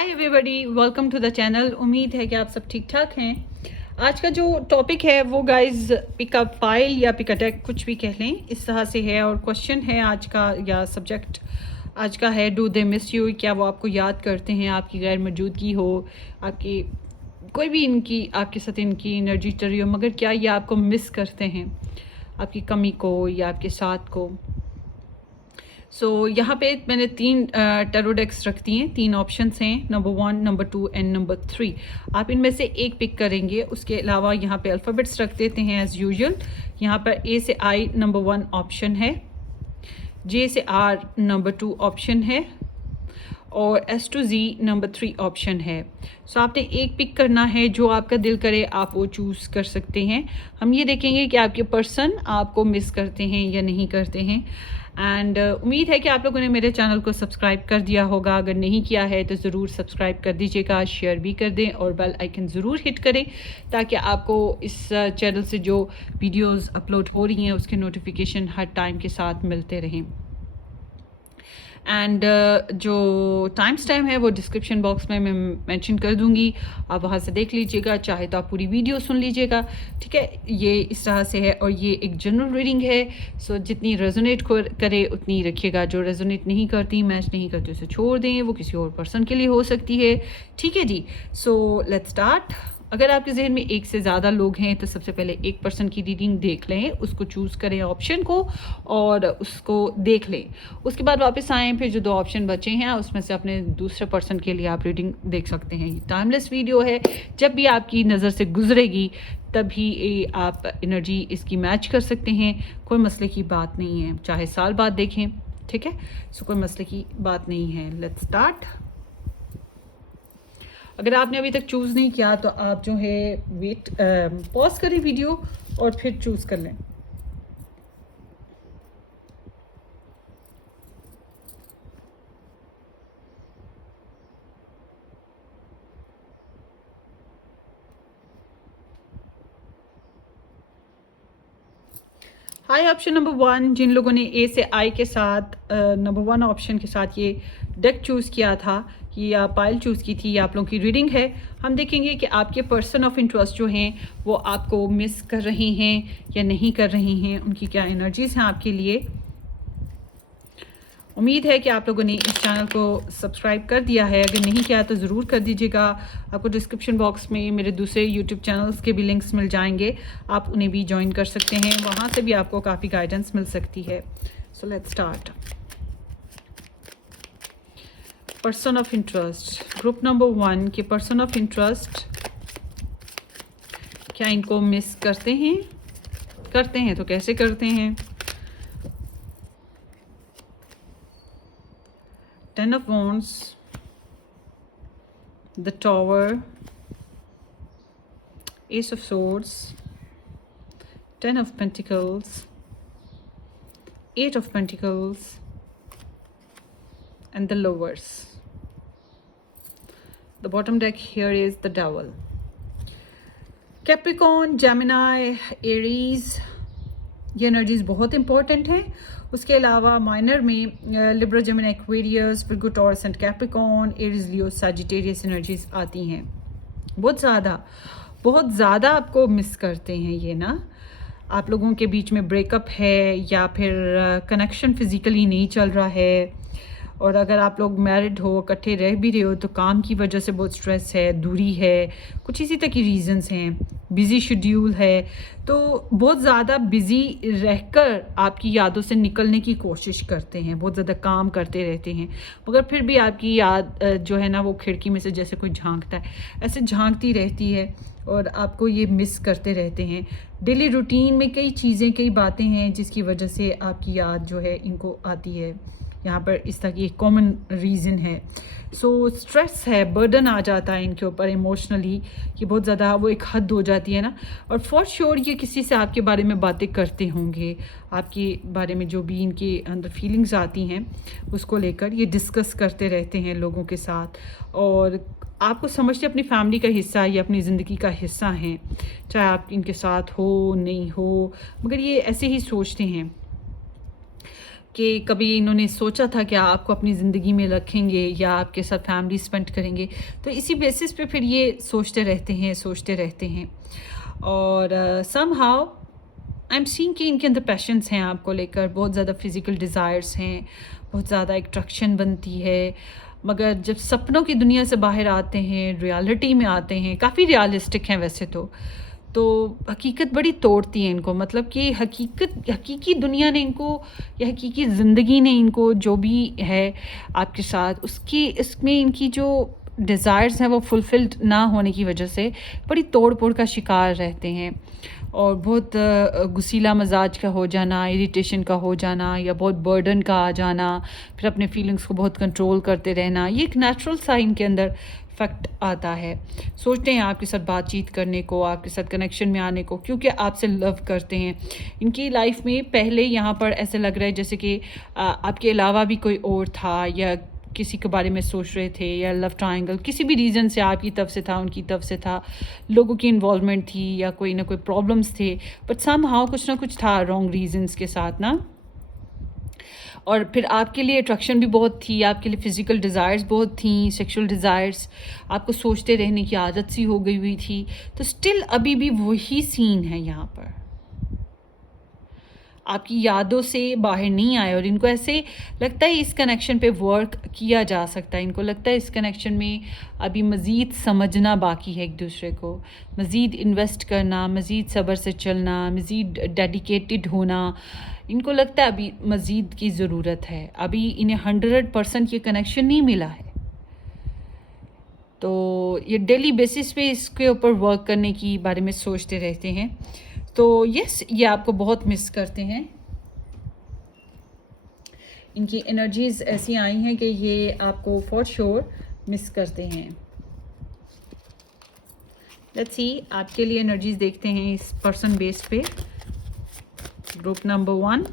Hi everybody, welcome to the channel. उम्मीद है कि आप सब ठीक ठाक हैं। आज का जो टॉपिक है वो गाइस पिकअप पाइल या पिक अटैक कुछ भी कह लें, इस तरह से है। और क्वेश्चन है आज का या सब्जेक्ट आज का है, डू दे मिस यू? क्या वो आपको याद करते हैं, आपकी गैर मौजूदगी हो, आपकी कोई भी इनकी आपके साथ इनकी एनर्जी चल रही हो, मगर क्या ये आपको मिस करते हैं, आपकी कमी को या आपके साथ को? यहाँ पे मैंने तीन टैरो डेक्स रख दिए हैं। तीन ऑप्शंस हैं, नंबर 1, नंबर 2 एंड नंबर 3। आप इनमें से एक पिक करेंगे। उसके अलावा यहाँ पे अल्फ़ाबेट्स रख देते हैं एज़ यूजुअल। यहाँ पर ए से आई नंबर 1 ऑप्शन है, जे से आर नंबर 2 ऑप्शन है और S to G number 3 option है। आपने एक पिक करना है, जो आपका दिल करे आप वो चूज़ कर सकते हैं। हम ये देखेंगे कि आपके पर्सन आपको मिस करते हैं या नहीं करते हैं। एंड उम्मीद है कि आप लोगों ने मेरे चैनल को सब्सक्राइब कर दिया होगा। अगर नहीं किया है तो ज़रूर सब्सक्राइब कर दीजिएगा, शेयर भी कर दें और बेल आइकन ज़रूर हिट करें, ताकि आपको इस चैनल से जो वीडियोस अपलोड हो रही हैं उसके नोटिफिकेशन हर टाइम के साथ मिलते रहें। एंड जो टाइम है वो डिस्क्रिप्शन बॉक्स में मैं मेंशन कर दूंगी, आप वहाँ से देख लीजिएगा। चाहे तो आप पूरी वीडियो सुन लीजिएगा, ठीक है। ये इस तरह से है और ये एक जनरल रीडिंग है। जितनी रेजोनेट करे उतनी रखिएगा। जो रेजोनेट नहीं करती, मैच नहीं करती, उसे छोड़ दें, वो किसी और पर्सन के लिए हो सकती है, ठीक है जी। Let's start. अगर आपके जहन में एक से ज़्यादा लोग हैं तो सबसे पहले एक पर्सन की रीडिंग देख लें, उसको चूज़ करें ऑप्शन को और उसको देख लें। उसके बाद वापस आएँ, फिर जो 2 ऑप्शन बचे हैं उसमें से अपने दूसरे पर्सन के लिए आप रीडिंग देख सकते हैं। ये टाइमलेस वीडियो है, जब भी आपकी नज़र से गुजरेगी तभी आप एनर्जी इसकी मैच कर सकते हैं। कोई मसले की बात नहीं है, चाहे साल बाद देखें, ठीक है। कोई मसले की बात नहीं है। Let's start. अगर आपने अभी तक चूज़ नहीं किया तो आप जो है पॉज करें वीडियो और फिर चूज़ कर लें। हाय, ऑप्शन नंबर 1, जिन लोगों ने ए से आई के साथ नंबर 1 ऑप्शन के साथ ये डेक चूज़ किया था या पाइल चूज़ की थी, या आप लोगों की रीडिंग है। हम देखेंगे कि आपके पर्सन ऑफ इंटरेस्ट जो हैं वो आपको मिस कर रहे हैं या नहीं कर रहे हैं, उनकी क्या एनर्जीज़ हैं आपके लिए। उम्मीद है कि आप लोगों ने इस चैनल को सब्सक्राइब कर दिया है। अगर नहीं किया तो ज़रूर कर दीजिएगा। आपको डिस्क्रिप्शन बॉक्स में मेरे दूसरे यूट्यूब चैनल्स के भी लिंक्स मिल जाएंगे, आप उन्हें भी ज्वाइन कर सकते हैं, वहाँ से भी आपको काफ़ी गाइडेंस मिल सकती है। Let's start. Person of interest, group number 1 के पर्सन ऑफ इंटरेस्ट क्या इनको मिस करते हैं? करते हैं तो कैसे करते हैं? 10 of Wands, the Tower, Ace of Swords, 10 of Pentacles, 8 of Pentacles, and the Lovers. The bottom deck here is the Devil. Capricorn, Gemini, Aries, ये एनर्जीज बहुत इंपॉर्टेंट हैं। उसके अलावा माइनर में Libra, Gemini, Aquarius, Virgo, taurus and Capricorn, Aries, Leo, Sagittarius energies आती हैं। बहुत ज़्यादा आपको मिस करते हैं ये ना। आप लोगों के बीच में ब्रेकअप है या फिर कनेक्शन फिजिकली नहीं चल रहा है, और अगर आप लोग मैरिड हो, इकट्ठे रह भी रहे हो, तो काम की वजह से बहुत स्ट्रेस है, दूरी है, कुछ इसी तरह की रीजंस हैं, बिज़ी शेड्यूल है। तो बहुत ज़्यादा बिज़ी रहकर आपकी यादों से निकलने की कोशिश करते हैं, बहुत ज़्यादा काम करते रहते हैं, मगर फिर भी आपकी याद जो है ना वो खिड़की में से जैसे कोई झांकता है, ऐसे झांकती रहती है और आपको ये मिस करते रहते हैं। डेली रूटीन में कई चीज़ें, कई बातें हैं जिसकी वजह से आपकी याद जो है इनको आती है। यहाँ पर इस तरह की एक कॉमन रीज़न है। स्ट्रेस है, बर्डन आ जाता है इनके ऊपर इमोशनली, कि बहुत ज़्यादा वो एक हद हो जाती है ना। और फॉर श्योर ये किसी से आपके बारे में बातें करते होंगे, आपके बारे में जो भी इनके अंदर फीलिंग्स आती हैं उसको लेकर ये डिस्कस करते रहते हैं लोगों के साथ, और आपको समझते अपनी फैमिली का हिस्सा या अपनी ज़िंदगी का हिस्सा हैं, चाहे आप इनके साथ हो नहीं हो, मगर ये ऐसे ही सोचते हैं। कि कभी इन्होंने सोचा था कि आपको अपनी ज़िंदगी में रखेंगे या आपके साथ फैमिली स्पेंड करेंगे, तो इसी बेसिस पे फिर ये सोचते रहते हैं। और समहाउ आई एम सीइंग कि इनके अंदर पैशंस हैं आपको लेकर, बहुत ज़्यादा फिज़िकल डिज़ायर्स हैं, बहुत ज़्यादा अट्रैक्शन बनती है, मगर जब सपनों की दुनिया से बाहर आते हैं, रियलिटी में आते हैं, काफ़ी रियलिस्टिक हैं वैसे तो हकीकत बड़ी तोड़ती है इनको। मतलब कि हकीकी दुनिया ने इनको, या हकीकी ज़िंदगी ने इनको जो भी है आपके साथ, उसकी इसमें इनकी जो डिज़ायर्स हैं वो फुलफ़िल्ड ना होने की वजह से बड़ी तोड़-फोड़ का शिकार रहते हैं। और बहुत गुस्सीला मिजाज का हो जाना, इरिटेशन का हो जाना, या बहुत बर्डन का आ जाना, फिर अपने फीलिंग्स को बहुत कंट्रोल करते रहना, ये एक नेचुरल सा इनके अंदर इफ़ेक्ट आता है। सोचते हैं आपके साथ बातचीत करने को, आपके साथ कनेक्शन में आने को, क्योंकि आपसे लव करते हैं। इनकी लाइफ में पहले यहाँ पर ऐसे लग रहा है जैसे कि आपके अलावा भी कोई और था, या किसी के बारे में सोच रहे थे, या लव ट्रायंगल किसी भी रीज़न से आपकी तरफ से था, उनकी तरफ से था, लोगों की इन्वॉल्वमेंट थी, या कोई ना कोई प्रॉब्लम्स थे, बट समहाउ कुछ ना कुछ था रॉन्ग रीजंस के साथ ना। और फिर आपके लिए अट्रैक्शन भी बहुत थी, आपके लिए फ़िज़िकल डिज़ायर्स बहुत थी, सेक्सुअल डिज़ायर्स, आपको सोचते रहने की आदत सी हो गई हुई थी। तो स्टिल अभी भी वही सीन है यहाँ पर, आपकी यादों से बाहर नहीं आए, और इनको ऐसे लगता है इस कनेक्शन पे वर्क किया जा सकता है। इनको लगता है इस कनेक्शन में अभी मज़ीद समझना बाकी है एक दूसरे को, मज़ीद इन्वेस्ट करना, मज़ीद सब्र से चलना, मज़ीद डेडिकेटेड होना। इनको लगता है अभी मज़ीद की ज़रूरत है, अभी इन्हें 100% ये कनेक्शन नहीं मिला है। तो ये डेली बेसिस पे इसके ऊपर वर्क करने की बारे में सोचते रहते हैं। तो यस, ये आपको बहुत मिस करते हैं। इनकी एनर्जीज़ ऐसी आई हैं कि ये आपको फॉर श्योर मिस करते हैं। लेट्स सी आपके लिए एनर्जीज़ देखते हैं इस पर्सन बेस पे। Group number 1,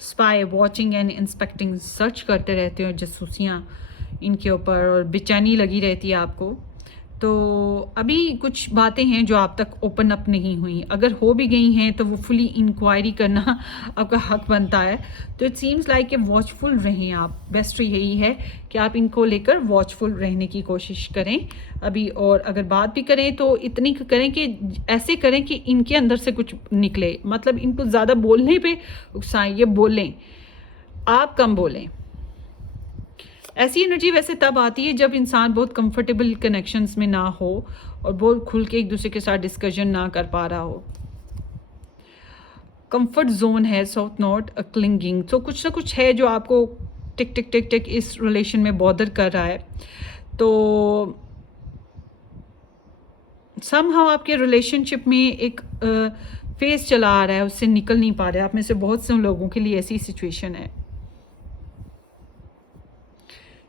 spy, watching and inspecting, search करते रहते हो जासूसियाँ इनके ऊपर, और बेचैनी लगी रहती है आपको। तो अभी कुछ बातें हैं जो आप तक ओपन अप नहीं हुई, अगर हो भी गई हैं तो वो फुली इंक्वायरी करना आपका हक बनता है। तो इट सीम्स लाइक कि वॉचफुल रहें आप, बेस्ट यही है कि आप इनको लेकर वॉचफुल रहने की कोशिश करें अभी। और अगर बात भी करें तो इतनी करें कि ऐसे करें कि इनके अंदर से कुछ निकले, मतलब इनको ज़्यादा बोलने पे उकसाएं, ये बोलें, आप कम बोलें। ऐसी एनर्जी वैसे तब आती है जब इंसान बहुत कंफर्टेबल कनेक्शंस में ना हो और बहुत खुल के एक दूसरे के साथ डिस्कशन ना कर पा रहा हो। कंफर्ट जोन है, सो नॉट अ क्लिंगिंग। तो कुछ ना कुछ है जो आपको टिक टिक टिक टिक इस रिलेशन में बॉदर कर रहा है। तो समहाउ आपके रिलेशनशिप में एक फेज चला आ रहा है, उससे निकल नहीं पा रहे। आप में से बहुत से लोगों के लिए ऐसी सिचुएशन है।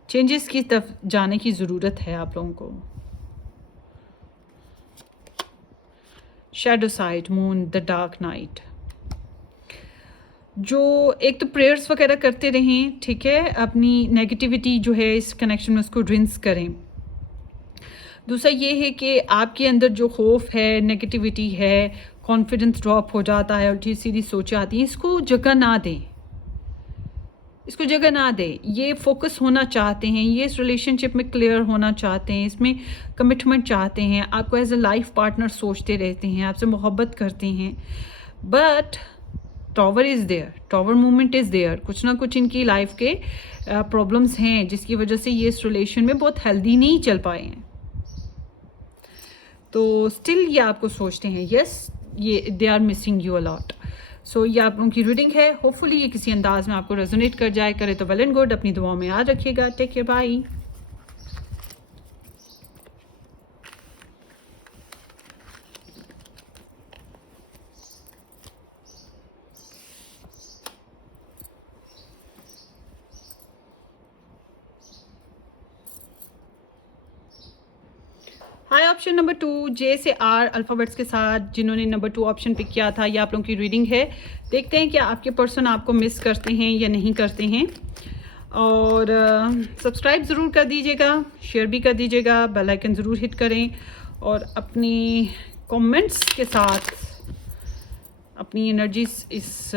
चेंजेस की तरफ जाने की ज़रूरत है आप लोगों को। Shadow side, moon, the dark night. जो एक तो प्रेयर्स वगैरह करते रहें, ठीक है, अपनी नेगेटिविटी जो है इस कनेक्शन में उसको रिंस करें। दूसरा ये है कि आपके अंदर जो खौफ है, नेगेटिविटी है, कॉन्फिडेंस ड्रॉप हो जाता है, उल्टी सीधी सोचें आती हैं, इसको जगह ना दें, इसको जगह ना दें। ये फोकस होना चाहते हैं, ये इस रिलेशनशिप में क्लियर होना चाहते हैं, इसमें कमिटमेंट चाहते हैं, आपको एज अ लाइफ पार्टनर सोचते रहते हैं, आपसे मोहब्बत करते हैं। But tower is there, tower movement is there. कुछ ना कुछ इनकी लाइफ के प्रॉब्लम्स हैं जिसकी वजह से ये इस रिलेशन में बहुत हेल्दी नहीं चल पाए हैं। तो स्टिल ये आपको सोचते हैं, यस, ये they are missing you a lot. So ये आप लोगों की रीडिंग है, होपफुली ये किसी अंदाज में आपको रेजोनेट कर जाए, करे तो वेल एंड गुड। अपनी दुआओं में याद रखिएगा। Take care, bye. Hi, option number 2, J से आर अल्फ़ाबेट्स के साथ जिन्होंने नंबर 2 ऑप्शन पिक किया था, ये आप लोगों की रीडिंग है। देखते हैं कि आपके पर्सन आपको मिस करते हैं या नहीं करते हैं। और सब्सक्राइब ज़रूर कर दीजिएगा, शेयर भी कर दीजिएगा, बेल आइकन ज़रूर हिट करें, और अपनी कमेंट्स के साथ अपनी एनर्जीज इस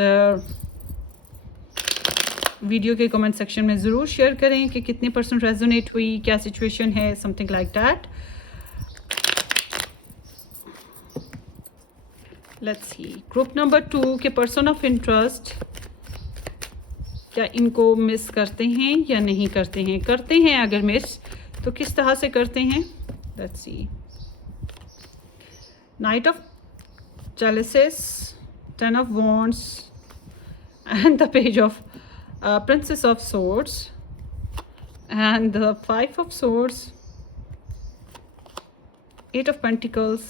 वीडियो के कमेंट सेक्शन में ज़रूर शेयर करें कि कितने % रेजोनेट हुई, क्या सिचुएशन है, something like that. Let's see group number 2 के पर्सन ऑफ इंटरेस्ट, क्या इनको मिस करते हैं या नहीं करते हैं? करते हैं, अगर मिस तो किस तरह से करते हैं? लेट्स सी नाइट ऑफ जेलसिस, 10 of wands and the page of princess of swords and the 5 of swords, 8 of pentacles,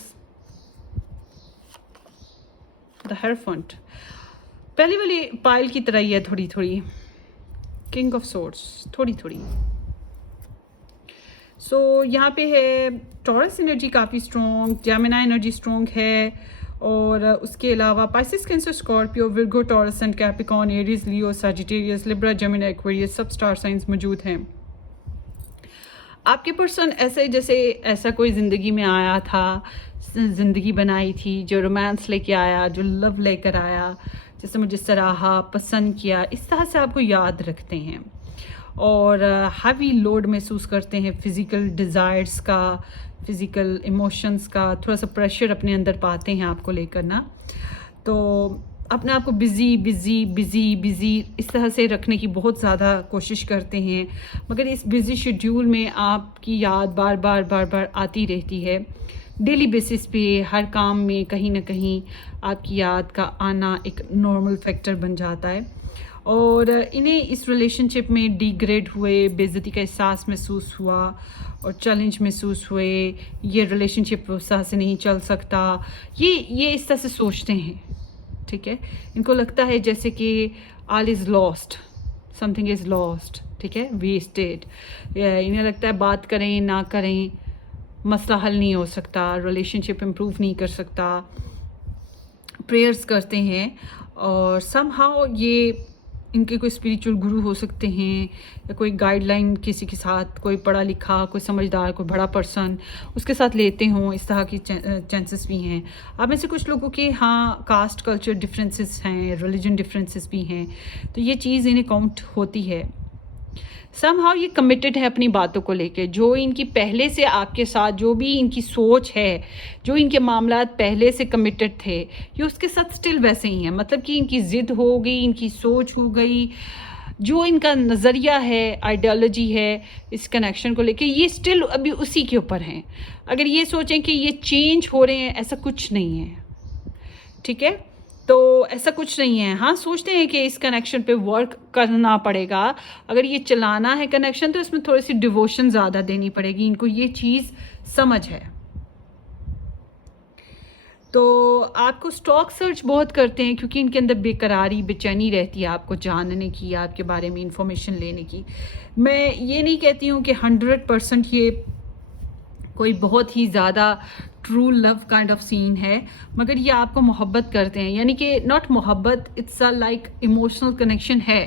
the hierophant। पहली वाली पाइल की तरह ही है थोड़ी थोड़ी, किंग ऑफ सोर्ड्स थोड़ी थोड़ी। सो यहाँ पे है टॉरस एनर्जी काफ़ी स्ट्रॉन्ग, जेमिनी एनर्जी स्ट्रॉन्ग है, और उसके अलावा Pisces, cancer, Scorpio, Virgo, taurus and Capricorn, Aries, Leo, Sagittarius, Libra, Gemini, Aquarius सब स्टार साइंस मौजूद हैं। आपके पर्सन ऐसे जैसे ऐसा कोई ज़िंदगी में आया था, ज़िंदगी बनाई थी, जो रोमांस लेके आया, जो लव लेकर आया, जैसे मुझे सराहा, पसंद किया, इस तरह से आपको याद रखते हैं और हैवी लोड महसूस करते हैं फिज़िकल डिज़ायर्स का, फिज़िकल इमोशंस का, थोड़ा सा प्रेशर अपने अंदर पाते हैं आपको लेकर ना। तो अपने आप को बिज़ी बिज़ी बिज़ी बिज़ी इस तरह से रखने की बहुत ज़्यादा कोशिश करते हैं, मगर इस बिज़ी शेड्यूल में आपकी याद बार बार बार बार आती रहती है। डेली बेसिस पे हर काम में कहीं ना कहीं आपकी याद का आना एक नॉर्मल फैक्टर बन जाता है, और इन्हें इस रिलेशनशिप में डिग्रेड हुए, बेइज्जती का एहसास महसूस हुआ और चैलेंज महसूस हुए, ये रिलेशनशिप उस तरह से नहीं चल सकता, ये इस तरह से सोचते हैं। ठीक है, इनको लगता है जैसे कि all is lost, something is lost, ठीक है, वेस्टेड। इन्हें लगता है बात करें ना करें मसला हल नहीं हो सकता, रिलेशनशिप इम्प्रूव नहीं कर सकता। प्रेयर्स करते हैं और समहाउ ये इनके कोई स्पिरिचुअल गुरु हो सकते हैं या कोई गाइडलाइन किसी के साथ, कोई पढ़ा लिखा, कोई समझदार, कोई बड़ा पर्सन उसके साथ लेते हों, इस तरह की चांसेस भी हैं। आप में से कुछ लोगों के हाँ कास्ट कल्चर डिफरेंसेस हैं, रिलीजन डिफरेंसेस भी हैं, तो ये चीज़ इन्हें काउंट होती है। समहाउ ये कमिटेड है अपनी बातों को लेके, जो इनकी पहले से आपके साथ जो भी इनकी सोच है, जो इनके मामलात पहले से कमिटेड थे, ये उसके साथ स्टिल वैसे ही हैं। मतलब कि इनकी ज़िद हो गई, इनकी सोच हो गई, जो इनका नज़रिया है, आइडियोलॉजी है इस कनेक्शन को लेके, ये स्टिल अभी उसी के ऊपर हैं। अगर ये सोचें कि ये चेंज हो रहे हैं, ऐसा कुछ नहीं है। ठीक है, तो ऐसा कुछ नहीं है। हाँ, सोचते हैं कि इस कनेक्शन पे वर्क करना पड़ेगा, अगर ये चलाना है कनेक्शन तो इसमें थोड़ी सी डिवोशन ज़्यादा देनी पड़ेगी, इनको ये चीज़ समझ है। तो आपको स्टॉक सर्च बहुत करते हैं क्योंकि इनके अंदर बेकरारी, बेचैनी रहती है आपको जानने की, आपके बारे में इंफॉर्मेशन लेने की। मैं ये नहीं कहती हूँ कि 100% ये कोई बहुत ही ज़्यादा true love kind of scene है, मगर ये आपको मोहब्बत करते हैं, यानी कि नॉट मोहब्बत, it's a like emotional connection है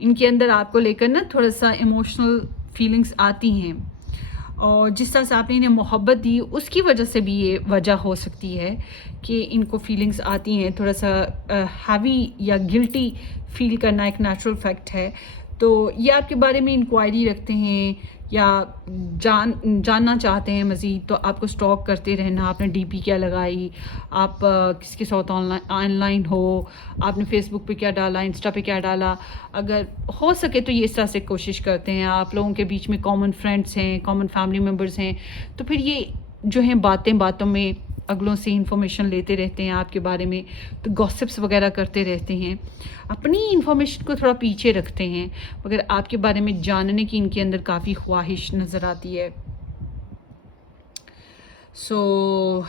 इनके अंदर आपको लेकर ना, थोड़ा सा इमोशनल फीलिंग्स आती हैं, और जिस तरह से आपने इन्हें मोहब्बत दी उसकी वजह से भी ये वजह हो सकती है कि इनको फीलिंग्स आती हैं, थोड़ा सा हैवी या गिल्टी फील करना एक नेचुरल फैक्ट है। तो ये आपके बारे में इंक्वायरी रखते हैं या जानना चाहते हैं मज़ीद, तो आपको स्टॉक करते रहना, आपने डीपी क्या लगाई, आप किसके साथ ऑनलाइन हो, आपने फेसबुक पे क्या डाला, इंस्टा पे क्या डाला, अगर हो सके तो ये इस तरह से कोशिश करते हैं। आप लोगों के बीच में कॉमन फ्रेंड्स हैं, कॉमन फैमिली मेम्बर्स हैं, तो फिर ये जो हैं बातों में अगलों से इंफॉर्मेशन लेते रहते हैं आपके बारे में, तो गॉसिप्स वगैरह करते रहते हैं, अपनी इंफॉर्मेशन को थोड़ा पीछे रखते हैं, मगर आपके बारे में जानने की इनके अंदर काफ़ी ख्वाहिश नज़र आती है। सो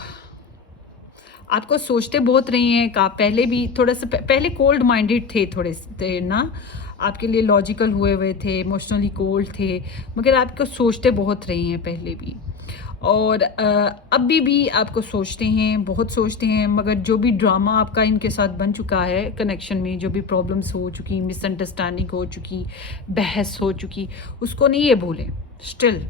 आपको सोचते बहुत रहे हैं का, पहले भी थोड़ा सा पहले कोल्ड माइंडेड थे, थोड़े थे ना, आपके लिए लॉजिकल हुए थे, इमोशनली कोल्ड थे, मगर आपको सोचते बहुत रहे हैं पहले भी, और अभी भी आपको सोचते हैं, बहुत सोचते हैं, मगर जो भी ड्रामा आपका इनके साथ बन चुका है कनेक्शन में, जो भी प्रॉब्लम्स हो चुकी, मिसअंडरस्टैंडिंग हो चुकी, बहस हो चुकी, उसको नहीं ये भूलें स्टिल।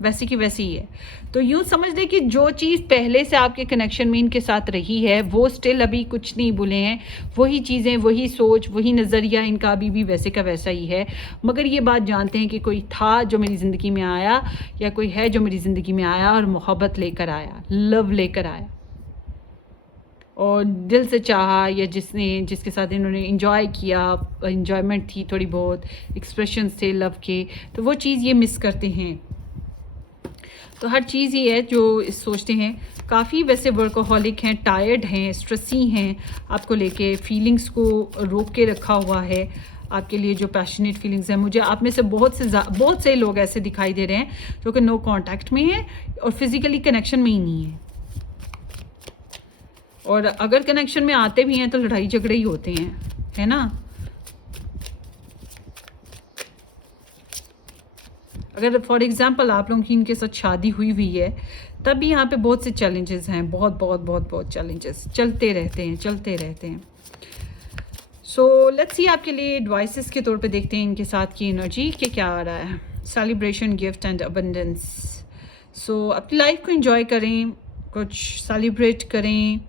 वैसी की वैसी ही है। तो यूँ समझ लें कि जो चीज़ पहले से आपके कनेक्शन में इनके साथ रही है वो स्टिल अभी कुछ नहीं भूले हैं, वही चीज़ें, वही सोच, वही नज़रिया इनका अभी भी वैसे का वैसा ही है। मगर ये बात जानते हैं कि कोई था जो मेरी ज़िंदगी में आया, या कोई है जो मेरी ज़िंदगी में आया और मोहब्बत लेकर आया, लव लेकर आया, और दिल से चाहा, या जिसके साथ इन्होंने इंजॉय किया, इंजॉयमेंट थी, थोड़ी बहुत एक्सप्रेशंस थे लव के, तो वो चीज़ ये मिस करते हैं। तो हर चीज़ ही है जो सोचते हैं। काफ़ी वैसे वर्कोहॉलिक हैं, टायर्ड हैं, स्ट्रेसी हैं, आपको लेके फीलिंग्स को रोक के रखा हुआ है, आपके लिए जो पैशनेट फीलिंग्स हैं। मुझे आप में से बहुत से लोग ऐसे दिखाई दे रहे हैं जो कि नो कांटेक्ट में हैं और फिज़िकली कनेक्शन में ही नहीं है, और अगर कनेक्शन में आते भी हैं तो लड़ाई झगड़े ही होते हैं, है ना। अगर फॉर एग्जांपल आप लोगों की इनके साथ शादी हुई हुई है, तब भी यहाँ पे बहुत से चैलेंजेस हैं, बहुत चैलेंजेस चलते रहते हैं। सो लेट्स सी, आपके लिए एडवाइसेस के तौर पे देखते हैं इनके साथ की एनर्जी के क्या आ रहा है। Celebration, gift and abundance. So अपनी लाइफ को एंजॉय करें, कुछ सेलिब्रेट करें।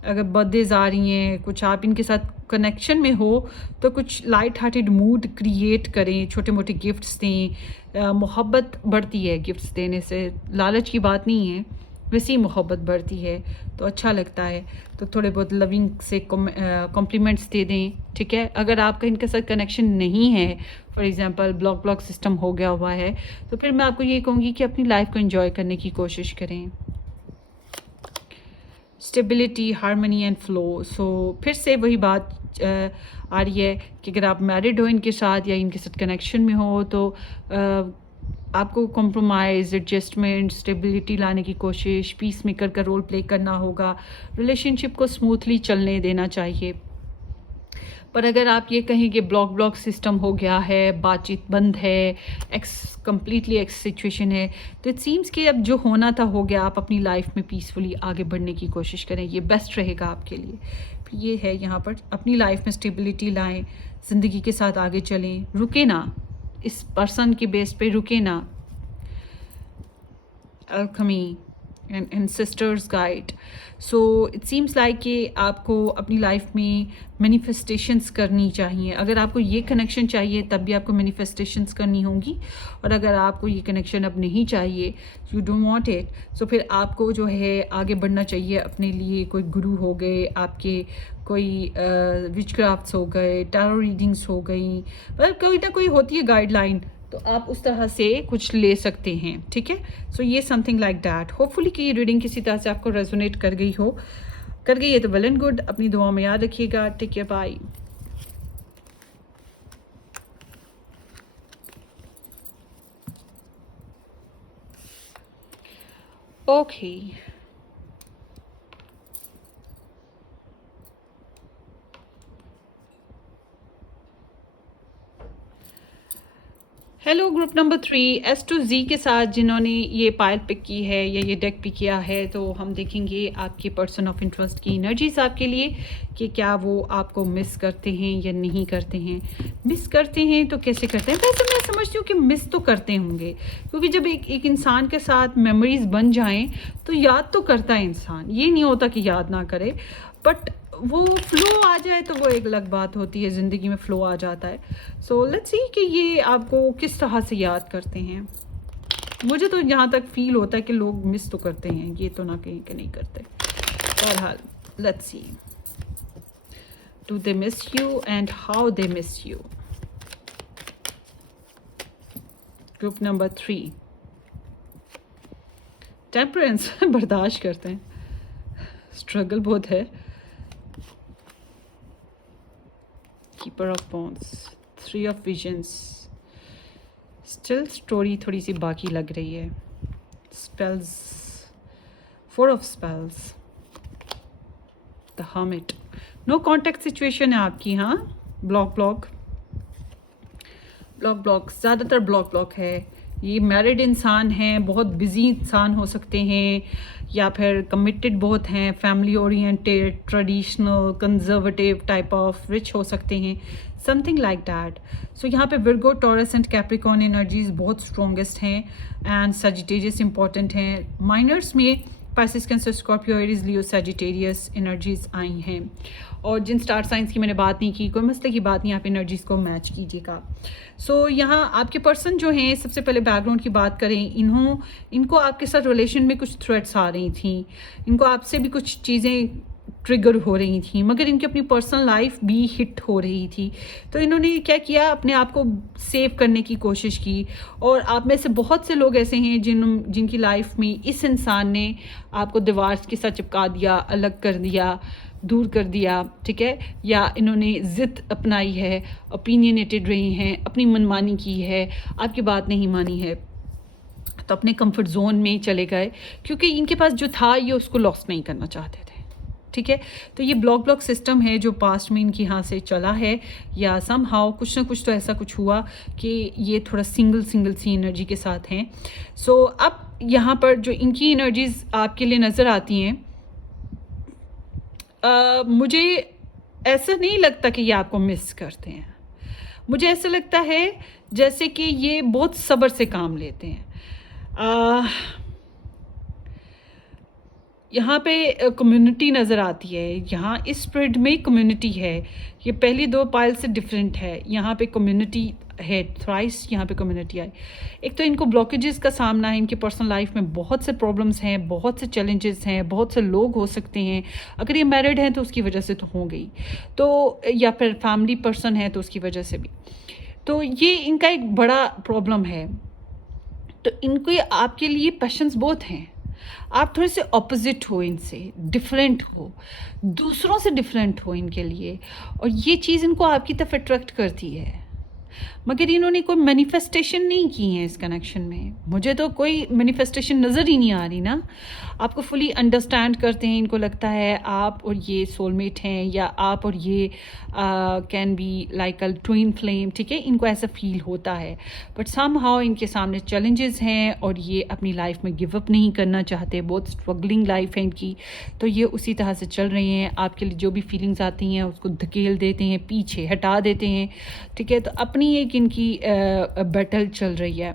अगर बर्थडेज आ रही हैं, कुछ आप इनके साथ कनेक्शन में हो तो कुछ लाइट हार्टेड मूड क्रिएट करें, छोटे मोटे गिफ्ट्स दें। मोहब्बत बढ़ती है गिफ्ट्स देने से, लालच की बात नहीं है, वैसे ही मोहब्बत बढ़ती है तो अच्छा लगता है। तो थोड़े बहुत लविंग से कॉम्प्लीमेंट्स दे दें, ठीक है। अगर आपका इनके साथ कनेक्शन नहीं है, फॉर एग्जांपल ब्लॉक सिस्टम हो गया हुआ है, तो फिर मैं आपको ये कहूँगी कि अपनी लाइफ को एंजॉय करने की कोशिश करें। Stability, harmony and flow. So फिर से वही बात आ रही है कि अगर आप मैरिड हो इनके साथ या इनके साथ कनेक्शन में हो तो आपको कॉम्प्रोमाइज़, एडजस्टमेंट, स्टेबिलिटी लाने की कोशिश, पीस मेकर का रोल प्ले करना होगा। रिलेशनशिप को स्मूथली चलने देना चाहिए। पर अगर आप ये कहें कि ब्लॉक सिस्टम हो गया है, बातचीत बंद है, कम्प्लीटली एक्स सिचुएशन है, तो इट सीम्स कि अब जो होना था हो गया। आप अपनी लाइफ में पीसफुली आगे बढ़ने की कोशिश करें, ये बेस्ट रहेगा आपके लिए। ये है यहाँ पर, अपनी लाइफ में स्टेबिलिटी लाएं, ज़िंदगी के साथ आगे चलें, रुके ना, इस पर्सन के बेस पे रुके ना। Alchemy and sisters guide. So it seems like कि आपको अपनी लाइफ में मैनिफेस्टेशंस करनी चाहिए। अगर आपको ये कनेक्शन चाहिए तब भी आपको मैनिफेस्टेशंस करनी होंगी, और अगर आपको ये कनेक्शन अब नहीं चाहिए, यू डोंट वांट इट, सो फिर आपको जो है आगे बढ़ना चाहिए। अपने लिए कोई गुरु हो गए आपके, कोई विचक्राफ्ट्स हो गए, टैरो रीडिंग्स हो गई, मतलब कोई ना कोई होती है गाइडलाइन, तो आप उस तरह से कुछ ले सकते हैं, ठीक है। सो ये समथिंग लाइक दैट। होपफुली कि ये रीडिंग किसी तरह से आपको रेजोनेट कर गई है तो वेल एंड गुड। अपनी दुआ में याद रखिएगा। Take care, bye. Okay, hello group number 3 S to Z के साथ जिन्होंने ये पायल पिक की है या ये डेक पिक किया है, तो हम देखेंगे आपके पर्सन ऑफ इंटरेस्ट की एनर्जीज आपके लिए कि क्या वो आपको मिस करते हैं या नहीं करते हैं। मिस करते हैं तो कैसे करते हैं? वैसे मैं समझती हूँ कि मिस तो करते होंगे, क्योंकि जब एक इंसान के साथ मेमोरीज बन जाएं तो याद तो करता है इंसान, ये नहीं होता कि याद ना करे, बट वो फ्लो आ जाए तो वो एक अलग बात होती है, ज़िंदगी में फ़्लो आ जाता है। सो लेट्स सी कि ये आपको किस तरह से याद करते हैं। मुझे तो यहाँ तक फील होता है कि लोग मिस तो करते हैं, ये तो ना कहीं के नहीं करते। बहरहाल let's see, do they miss you and how they miss you. Group number 3 temperance बर्दाश्त करते हैं, स्ट्रगल बहुत है। Keeper of Wands, 3 of Visions, still story थोड़ी सी बाकी लग रही है। Spells, 4 of Spells, the hermit, no contact situation है आपकी। हाँ, ब्लॉक ज़्यादातर ब्लॉक है। ये मैरिड इंसान हैं, बहुत बिजी इंसान हो सकते हैं, या फिर कमिटेड बहुत हैं, family oriented, traditional, conservative type of rich हो सकते हैं, समथिंग लाइक दैट। सो यहाँ पे Virgo, taurus and Capricorn energies बहुत स्ट्रॉन्गेस्ट हैं एंड सजिटेरियस इंपॉर्टेंट हैं। माइनर्स में पाइसेस, कैंसर, स्कॉर्पियो, एरीज, लियो, सजिटेरियस एनर्जीज आई हैं। और जिन स्टार साइंस की मैंने बात नहीं की, कोई मसले की बात नहीं, आप एनर्जीज को मैच कीजिएगा। सो यहाँ आपके पर्सन जो हैं, सबसे पहले बैकग्राउंड की बात करें, इनको आपके साथ रिलेशन में कुछ थ्रेट्स आ रही थी, इनको आपसे भी कुछ चीज़ें ट्रिगर हो रही थी, मगर इनकी अपनी पर्सनल लाइफ भी हिट हो रही थी। तो इन्होंने क्या किया, अपने आप को सेव करने की कोशिश की। और आप में से बहुत से लोग ऐसे हैं जिनकी लाइफ में इस इंसान ने आपको दीवार के साथ चिपका दिया, अलग कर दिया, दूर कर दिया, ठीक है, या इन्होंने ज़िद अपनाई है, ओपिनियनेटेड रही हैं, अपनी मनमानी की है, आपकी बात नहीं मानी है, तो अपने कंफर्ट जोन में चले गए, क्योंकि इनके पास जो था ये उसको लॉस नहीं करना चाहते थे, ठीक है। तो ये ब्लॉक सिस्टम है जो पास्ट में इनके यहाँ से चला है, या सम हाउ कुछ ना कुछ तो ऐसा कुछ हुआ कि ये थोड़ा सिंगल सी एनर्जी के साथ हैं। सो अब यहाँ पर जो इनकी एनर्जीज आपके लिए नज़र आती हैं, मुझे ऐसा नहीं लगता कि ये आपको मिस करते हैं। मुझे ऐसा लगता है जैसे कि ये बहुत सब्र से काम लेते हैं। यहाँ पे कम्युनिटी नज़र आती है, यहाँ इस स्प्रेड में कम्युनिटी है। ये पहली दो पाइल से डिफरेंट है, यहाँ पे कम्युनिटी है, थ्राइस यहाँ पे कम्युनिटी आई। एक तो इनको ब्लॉकेजेस का सामना है, इनके पर्सनल लाइफ में बहुत से प्रॉब्लम्स हैं, बहुत से चैलेंजेस हैं, बहुत से लोग हो सकते हैं। अगर ये मैरिड हैं तो उसकी वजह से तो हो गई, तो या फिर फैमिली पर्सन है तो उसकी वजह से भी, तो ये इनका एक बड़ा प्रॉब्लम है। तो इनको आपके लिए पैशंस बहुत हैं, आप थोड़े से ऑपोजिट हो, इनसे डिफरेंट हो, दूसरों से डिफरेंट हो इनके लिए, और ये चीज़ इनको आपकी तरफ अट्रैक्ट करती है। मगर इन्होंने कोई मैनिफेस्टेशन नहीं की है इस कनेक्शन में, मुझे तो कोई मैनिफेस्टेशन नज़र ही नहीं आ रही ना। आपको फुली अंडरस्टैंड करते हैं, इनको लगता है आप और ये सोलमेट हैं, या आप और ये can be like a twin flame, ठीक है, इनको ऐसा फील होता है। बट सम हाउ इनके सामने चैलेंजेस हैं और ये अपनी लाइफ में गिव अप नहीं करना चाहते, बहुत स्ट्रगलिंग लाइफ है इनकी, तो ये उसी तरह से चल रही हैं। आपके लिए जो भी फीलिंग्स आती हैं उसको धकेल देते हैं, पीछे हटा देते हैं, ठीक है। तो अपनी एक इनकी बैटल चल रही है,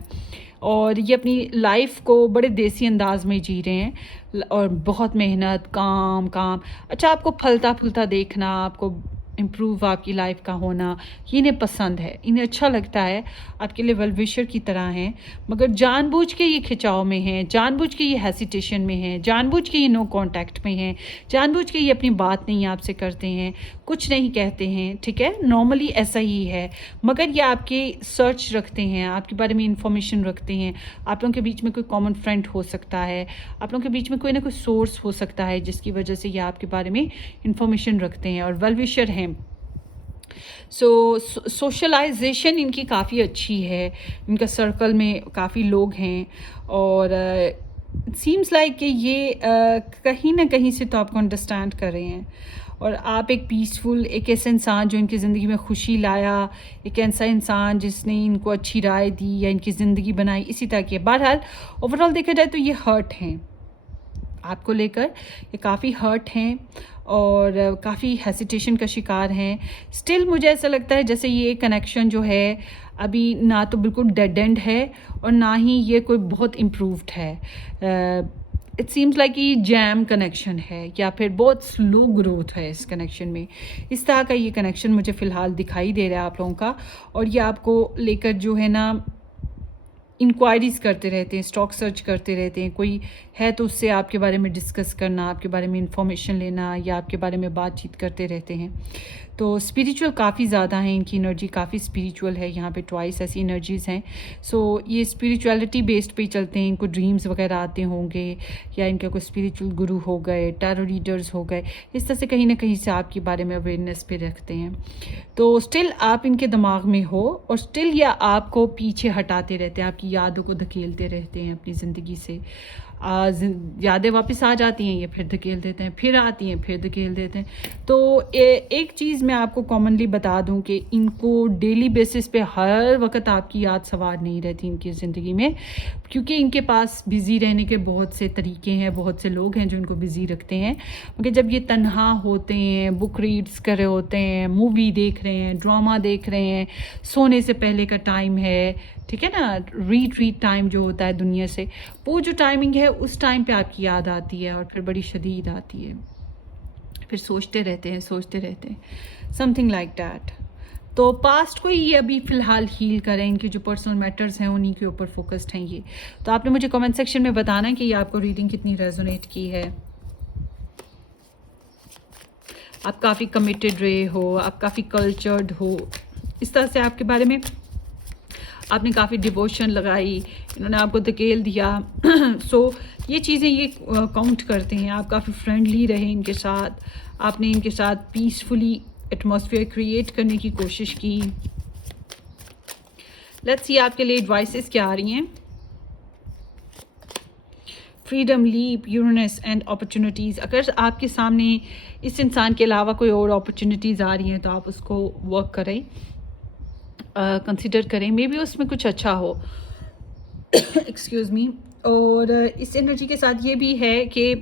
और ये अपनी लाइफ को बड़े देसी अंदाज में जी रहे हैं, और बहुत मेहनत, काम काम, अच्छा आपको फलता फूलता देखना, आपको इम्प्रूव आपकी लाइफ का होना, ये इन्हें पसंद है, इन्हें अच्छा लगता है, आपके लिए वेल विशर की तरह हैं। मगर जानबूझ के ये खिंचाव में हैं, जानबूझ के ये हेसिटेशन में हैं, जानबूझ के ये नो कांटेक्ट में हैं, जानबूझ के ये अपनी बात नहीं आपसे करते हैं, कुछ नहीं कहते हैं, ठीक है, नॉर्मली ऐसा ही है। मगर ये आपके सर्च रखते हैं, आपके बारे में इंफॉर्मेशन रखते हैं, आप लोगों के बीच में कोई कॉमन फ्रेंड हो सकता है, आप लोगों के बीच में कोई ना कोई सोर्स हो सकता है जिसकी वजह से ये आपके बारे में इंफॉर्मेशन रखते हैं और वेल विशर हैं। सो सोशलाइजेशन इनकी काफ़ी अच्छी है, इनका सर्कल में काफ़ी लोग हैं, और सीम्स लाइक कि ये कहीं ना कहीं से तो आपको अंडरस्टैंड कर रहे हैं, और आप एक पीसफुल, एक ऐसा इंसान जो इनकी ज़िंदगी में खुशी लाया, एक ऐसा इंसान जिसने इनको अच्छी राय दी या इनकी ज़िंदगी बनाई, इसी तरह की। बहरहाल ओवरऑल देखा जाए तो ये हर्ट हैं आपको लेकर, ये काफ़ी हर्ट हैं और काफ़ी हेसिटेशन का शिकार हैं। स्टिल मुझे ऐसा लगता है जैसे ये कनेक्शन जो है अभी ना तो बिल्कुल डेड एंड है और ना ही ये कोई बहुत इम्प्रूव्ड है। इट सीम्स लाइक ये जैम कनेक्शन है या फिर बहुत स्लो ग्रोथ है इस कनेक्शन में। इस तरह का ये कनेक्शन मुझे फ़िलहाल दिखाई दे रहा है आप लोगों का, और ये आपको लेकर जो है ना इंक्वायरीज़ करते रहते हैं, स्टॉक सर्च करते रहते हैं, कोई है तो उससे आपके बारे में डिस्कस करना, आपके बारे में इंफॉर्मेशन लेना या आपके बारे में बातचीत करते रहते हैं। तो स्पिरिचुअल काफ़ी ज़्यादा है, इनकी एनर्जी काफ़ी स्पिरिचुअल है, यहाँ पे ट्वाइस ऐसी एनर्जीज़ हैं। सो ये स्पिरिचुअलिटी बेस्ड पे चलते हैं, इनको ड्रीम्स वगैरह आते होंगे या इनके कोई स्पिरिचुअल गुरु हो गए, टैरो रीडर्स हो गए, इस तरह से कहीं ना कहीं से आपके बारे में अवेयरनेस पे रखते हैं। तो स्टिल आप इनके दिमाग में हो और स्टिल या आपको पीछे हटाते रहते हैं, आपकी यादों को धकेलते रहते हैं अपनी ज़िंदगी से। यादें वापस आ जाती हैं, ये फिर धकेल देते हैं, फिर आती हैं, फिर धकेल देते हैं। तो एक चीज़ मैं आपको कॉमनली बता दूं कि इनको डेली बेसिस पे हर वक्त आपकी याद सवार नहीं रहती इनकी ज़िंदगी में, क्योंकि इनके पास बिज़ी रहने के बहुत से तरीके हैं, बहुत से लोग हैं जो इनको बिज़ी रखते हैं। क्योंकि जब ये तन्हा होते हैं, बुक रीड्स कर रहे होते हैं, मूवी देख रहे हैं, ड्रामा देख रहे हैं, सोने से पहले का टाइम है, ठीक है ना, रीट टाइम जो होता है दुनिया से, वो जो टाइमिंग है उस टाइम पे आपकी याद आती है और फिर बड़ी शदीद आती है, फिर सोचते रहते हैं समथिंग लाइक दैट। तो पास्ट को ही अभी फ़िलहाल हील करें, इनके जो पर्सनल मैटर्स हैं उन्हीं के ऊपर फोकस्ड हैं ये। तो आपने मुझे कमेंट सेक्शन में बताना है कि ये आपको रीडिंग कितनी रेजोनेट की है। आप काफ़ी कमिटेड रहे हो, आप काफ़ी कल्चर्ड हो, इस तरह से आपके बारे में आपने काफ़ी डिवोशन लगाई, इन्होंने आपको धकेल दिया। सो ये चीज़ें ये काउंट करते हैं। आप काफ़ी फ्रेंडली रहे इनके साथ, आपने इनके साथ पीसफुली एटमॉस्फेयर क्रिएट करने की कोशिश की। लेट्स सी आपके लिए एडवाइसेस क्या आ रही हैं। Freedom, leap, Uranus and opportunities. अगर आपके सामने इस इंसान के अलावा कोई और अपॉर्चुनिटीज़ आ रही हैं तो आप उसको वर्क करें, कंसिडर करें, मे बी उसमें कुछ अच्छा हो। Excuse me. और इस एनर्जी के साथ ये भी है कि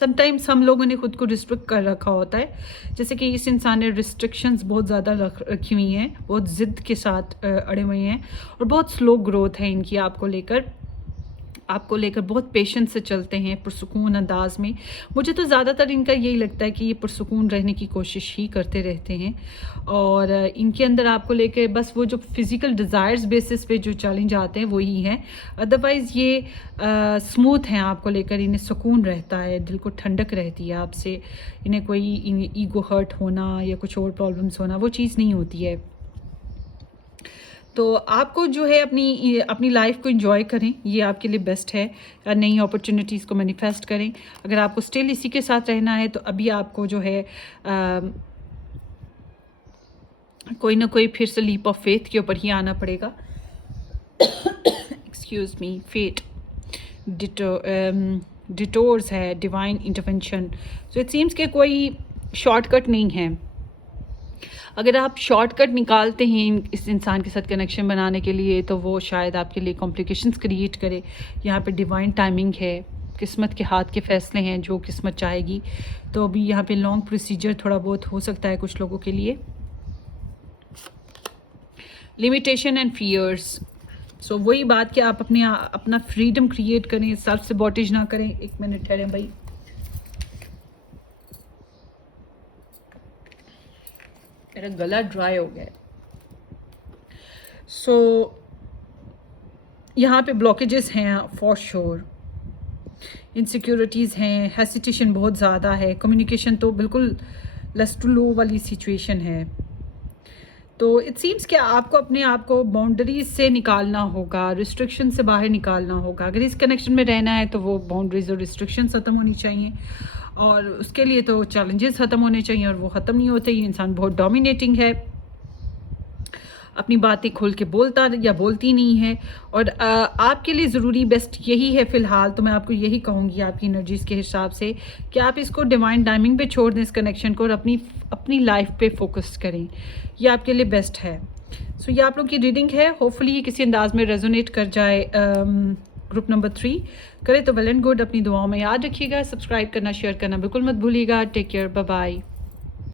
समटाइम्स हम लोगों ने खुद को रिस्ट्रिक्ट कर रखा होता है, जैसे कि इस इंसान ने रिस्ट्रिक्शंस बहुत ज़्यादा रखी हुई हैं, बहुत ज़िद के साथ अड़े हुए हैं और बहुत स्लो ग्रोथ है इनकी आपको लेकर बहुत पेशेंस से चलते हैं, पुरसुकून अंदाज में। मुझे तो ज़्यादातर इनका यही लगता है कि ये पुरसुकून रहने की कोशिश ही करते रहते हैं और इनके अंदर आपको लेकर बस वो जो फिज़िकल डिज़ायर्स बेसिस पे जो चैलेंज आते हैं वही हैं। अदरवाइज़ ये स्मूथ हैं आपको लेकर, इन्हें सुकून रहता है, दिल को ठंडक रहती है आपसे, इन्हें कोई ईगो हर्ट होना या कुछ और प्रॉब्लम्स होना वो चीज़ नहीं होती है। तो आपको जो है अपनी लाइफ को एंजॉय करें, ये आपके लिए बेस्ट है। नई अपॉर्चुनिटीज़ को मैनिफेस्ट करें। अगर आपको स्टिल इसी के साथ रहना है तो अभी आपको जो है कोई ना कोई फिर से लीप ऑफ फेथ के ऊपर ही आना पड़ेगा। Excuse me. फेट, डिटोर्स है, divine intervention. So it seems कि कोई शॉर्टकट नहीं है। अगर आप शॉर्टकट निकालते हैं इस इंसान के साथ कनेक्शन बनाने के लिए तो वो शायद आपके लिए कॉम्प्लिकेशंस क्रिएट करे। यहाँ पे डिवाइन टाइमिंग है, किस्मत के हाथ के फैसले हैं, जो किस्मत चाहेगी। तो अभी यहाँ पे लॉन्ग प्रोसीजर थोड़ा बहुत हो सकता है कुछ लोगों के लिए। Limitation and fears. सो वही बात कि आप अपना फ्रीडम क्रिएट करें, सेल्फ सबॉटेज ना करें। एक मिनट ठहरें भाई, मेरा गला ड्राई हो गया है। सो यहाँ पे ब्लॉकेजेस हैं फॉर श्योर, इनसिक्योरिटीज़ हैं, हेसिटेशन बहुत ज़्यादा है, कम्युनिकेशन तो बिल्कुल लेस टू लो वाली सिचुएशन है। तो इट सीम्स कि आपको अपने आप को बाउंड्रीज से निकालना होगा, रिस्ट्रिक्शन से बाहर निकालना होगा। अगर इस कनेक्शन में रहना है तो वो बाउंड्रीज और रिस्ट्रिक्शन ख़त्म होनी चाहिए और उसके लिए तो चैलेंजेस ख़त्म होने चाहिए और वो ख़त्म नहीं होते। ये इंसान बहुत डोमिनेटिंग है, अपनी बातें खोल के बोलता या बोलती नहीं है और आपके लिए ज़रूरी बेस्ट यही है फ़िलहाल। तो मैं आपको यही कहूँगी आपकी एनर्जीज़ के हिसाब से कि आप इसको डिवाइन टाइमिंग पे छोड़ दें इस कनेक्शन को और अपनी लाइफ पे फोकस करें, ये आपके लिए बेस्ट है। सो ये आप लोग की रीडिंग है, होपफुली ये किसी अंदाज में रेजोनेट कर जाए। ग्रुप नंबर 3 करे तो वेल एंड गुड। अपनी दुआओं में याद रखिएगा, सब्सक्राइब करना, शेयर करना बिल्कुल मत भूलिएगा। Take care, bye bye.